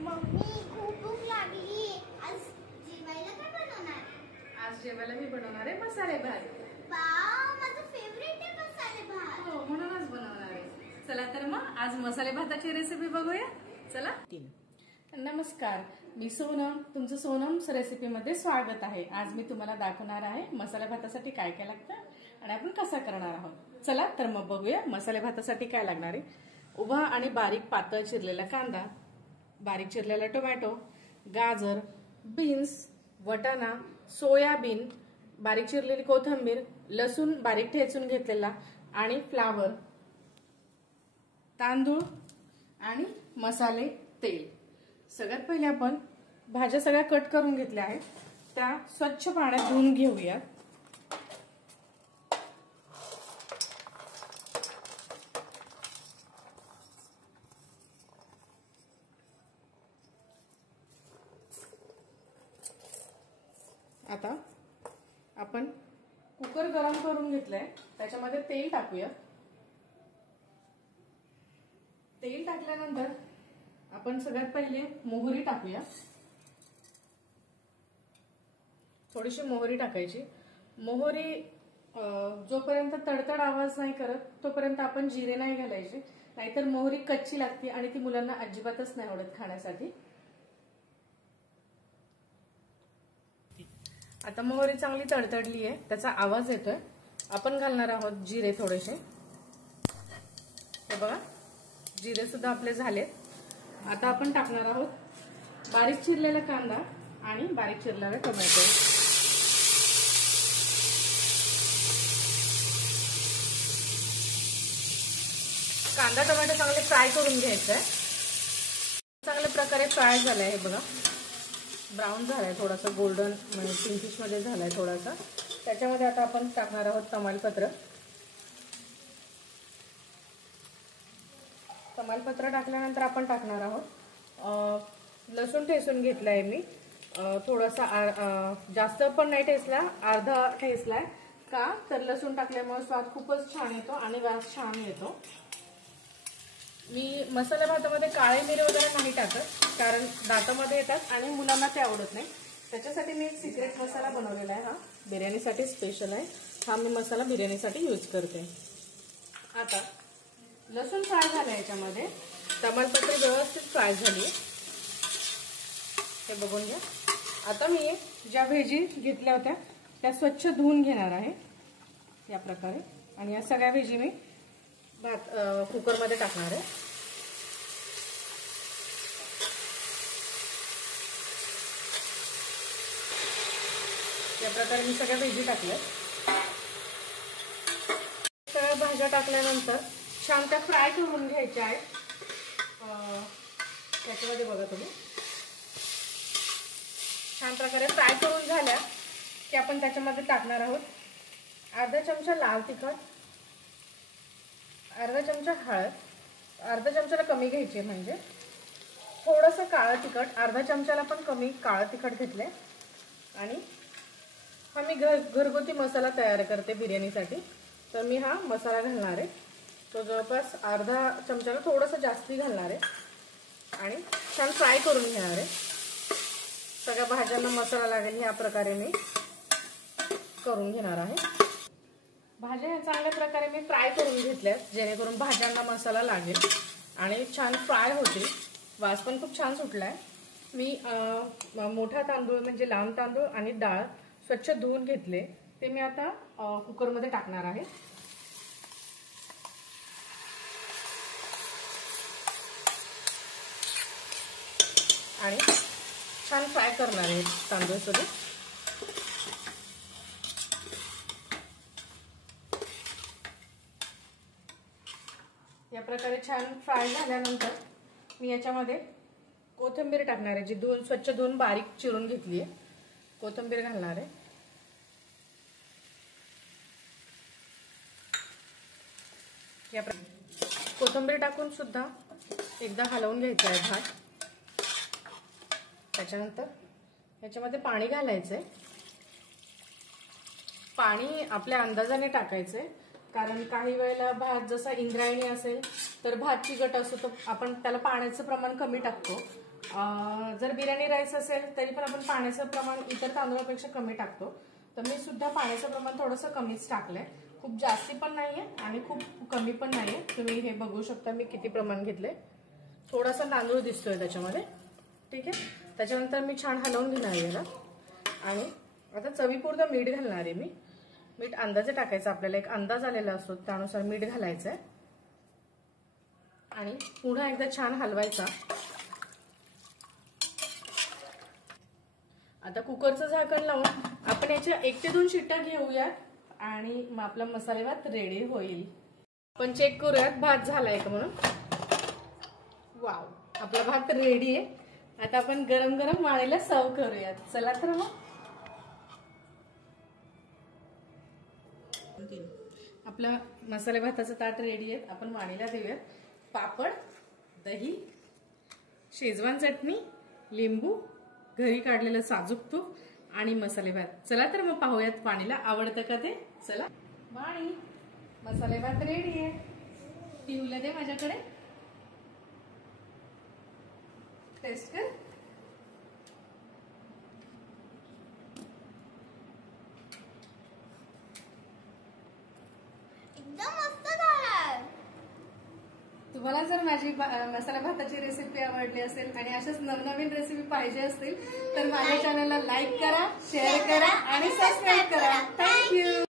Mummy खूप भूक लागली. आज जेवायला काय बनवणार? आज जेवायला मी बनवणार आहे मसाले भात. वाव, माझा फेवरेट आहे मसाले भात. हो, म्हणूनच बनवणार आहे. चला तर मग आज मसाले भाताची रेसिपी बघूया. चला. नमस्कार, मी सोनम. तुमचं सोनम्स रेसिपीमध्ये स्वागत आहे. आज मी तुम्हाला दाखवणार आहे मसाले भातासाठी काय काय लागतं आणि आपण कसा करणार आहोत. चला तर मग बघूया मसाले भातासाठी काय लागणार आहे. उभा आणि बारीक पातळ चिरलेला कांदा, बारीक चिरलेला टोमॅटो, गाजर, बीन्स, वटाणा, सोयाबीन, बारीक चिरलेली कोथिंबीर, लसूण बारीक ठेचून घेतलेला आणि फ्लावर, तांदूळ आणि मसाले, तेल. सगळ्यात पहिले आपण भाज्या सगळ्या कट करून घेतल्या आहेत, त्या स्वच्छ पाण्यात धुवून घेऊया. आता आपण कुकर गरम करून घेतलंय, त्याच्यामध्ये तेल टाकूया. तेल टाकल्यानंतर आपण सगळ्यात पहिले मोहरी टाकूया. थोडीशी मोहरी टाकायची. मोहरी जोपर्यंत तडतड आवाज नाही करत तोपर्यंत आपण जिरे नाही घालायचे, नाहीतर मोहरी कच्ची लागते आणि ती मुलांना अजिबातच नाही आवडत खाण्यासाठी. आता मोहरी चांगली तडतडली आहे, त्याचा आवाज येतोय. आपण घालणार आहोत जिरे थोडेसे. हे बघा, जिरे सुद्धा आपले झालेत. आता आपण टाकणार आहोत बारीक चिरलेला कांदा आणि बारीक चिरलेला टोमॅटो. कांदा टोमॅटो चांगले फ्राय करून घ्यायचं आहे. चांगल्या प्रकारे फ्राय झालाय. हे बघा, ब्राऊन झालाय, थोडासा गोल्डन म्हणजे पिंकिश मध्ये झालाय थोडासा. त्याच्यामध्ये आता आपण टाकणार आहोत तमालपत्र. तमालपत्र टाकल्यानंतर आपण टाकणार आहोत लसूण ठेचून घेतलाय मी. थोडासा जास्त पण नाही ठेचला, अर्धा ठेचलाय. का तर लसूण टाकल्यामुळे स्वाद खूपच छान येतो आणि वास छान येतो. मी मसाला भातामध्ये काळे मिरे वगैरे नाही टाकत, कारण दातामध्ये येतात आणि मुलांना ते आवडत नाही. त्याच्यासाठी मी एक सिक्रेट मसाला बनवलेला आहे. हा बिर्याणीसाठी स्पेशल आहे. हा मी मसाला बिर्याणीसाठी यूज करते. आता लसूण फ्राय झालं, याच्यामध्ये तमालपत्र व्यवस्थित फ्राय झाली, हे बघून घ्या. आता मी ज्या व्हेजी घेतल्या होत्या त्या स्वच्छ धुवून घेणार आहे या प्रकारे, आणि या सगळ्या व्हेजी मी कुकरमध्ये टाकणार आहे. या प्रकारे मी सगळ्या व्हेजी टाकल्या. सगळ्या भाज्या टाकल्यानंतर छान त्या फ्राय करून घ्यायच्या आहेत. त्याच्यामध्ये बघा तुम्ही, छान प्रकारे फ्राय करून झाल्या की आपण त्याच्यामध्ये टाकणार आहोत अर्धा चमचा लाल तिखट, अर्धा चमचा हळद, अर्धा चमचाला कमी घ्यायचे, म्हणजे थोडंसं काळं तिखट, अर्धा चमचाला पण कमी काळं तिखट घेतले. आणि हा मी घरगुती मसाला तयार करते बिर्याणीसाठी, तर मी हा मसाला घालणार आहे. तो जवळपास अर्धा चमचाला थोडंसं जास्ती घालणार आहे आणि छान फ्राय करून घेणार आहे. सगळ्या भाज्यांना मसाला लागेल ह्या प्रकारे मी करून घेणार आहे. भाज्या चांगल्या प्रकारे मी फ्राय करून घेतल्यात, जेणेकरून भाज्यांना मसाला लागेल आणि छान फ्राय होतील. वास पण खूप छान सुटलाय. मी मोठा तांदूळ म्हणजे लांब तांदूळ आणि डाळ स्वच्छ धुवून घेतले, ते मी आता कुकरमध्ये टाकणार आहे. आणि छान फ्राय करणार आहे तांदूळ सुद्धा. या प्रकारे छान फ्राय झाल्यानंतर मी याच्यामध्ये कोथिंबीर टाकणार आहे, जी स्वच्छ धुवून बारीक चिरून घेतली आहे. कोथिंबीर घालणार आहे. या कोथिंबीर टाकून सुद्धा एकदा हलवून घ्यायचं आहे भात. त्याच्यानंतर याच्यामध्ये पाणी घालायचंय. पाणी आपल्या अंदाजाने टाकायचंय, कारण काही वेळेला भात जसा इंद्रायणी असेल तर भात चिकट असतो, तर आपण त्याला पाण्याचं प्रमाण कमी टाकतो. जर बिर्याणी राईस असेल तरी पण आपण पाण्याचं प्रमाण इतर तांदूळापेक्षा कमी टाकतो. तर मी सुद्धा पाण्याचं प्रमाण थोडंसं कमीच टाकलंय. खूप जास्ती पण नाहीये आणि खूप कमी पण नाहीये. तुम्ही हे बघू शकता मी किती प्रमाण घेतलंय. थोडासा तांदूळ दिसतोय त्याच्यामध्ये. ठीक आहे. त्याच्यानंतर मी छान हलवून घेणार आहे याला. आणि आता चवीपुरतं मीठ घालणार आहे मी. मीठ अंदाजे टाकायचं, आपल्याला एक अंदाज आलेला असतो त्यानुसार मीठ घालायचंय. आणि पुन्हा एकदा छान हलवायचा. आता कुकरचं झाकण लावून आपण याच्या 1 ते 2 शिट्ट्या घेऊयात आणि मग आपला मसाले भात रेडी होईल. आपण चेक करूयात भात झालाय का म्हणून. वाव, आपला भात रेडी आहे. आता आपण गरम गरम वाढीला सर्व करूयात. चला तर मग. आपला मसाले भाताचं ताट रेडी आहे. आपण वाढीला देऊयात. पापड, दही, शेजवान चटणी, लिंबू, घरी काढलेलं साजूक तूप आणि मसाले भात. चला तर मग पाहूयात वाणीला आवडतं का ते. चला. वाणी, मसाले भात रेडी आहे. पिऊला दे माझ्याकडे. टेस्ट कर. एकदम मस्त झालाय. तुम्हाला जर माझी मसाला भाताची रेसिपी आवडली असेल आणि अशाच नवनवीन रेसिपी पाहिजे असतील तर माझ्या चॅनलला लाईक करा, शेअर करा आणि सबस्क्राईब करा. थँक्यू.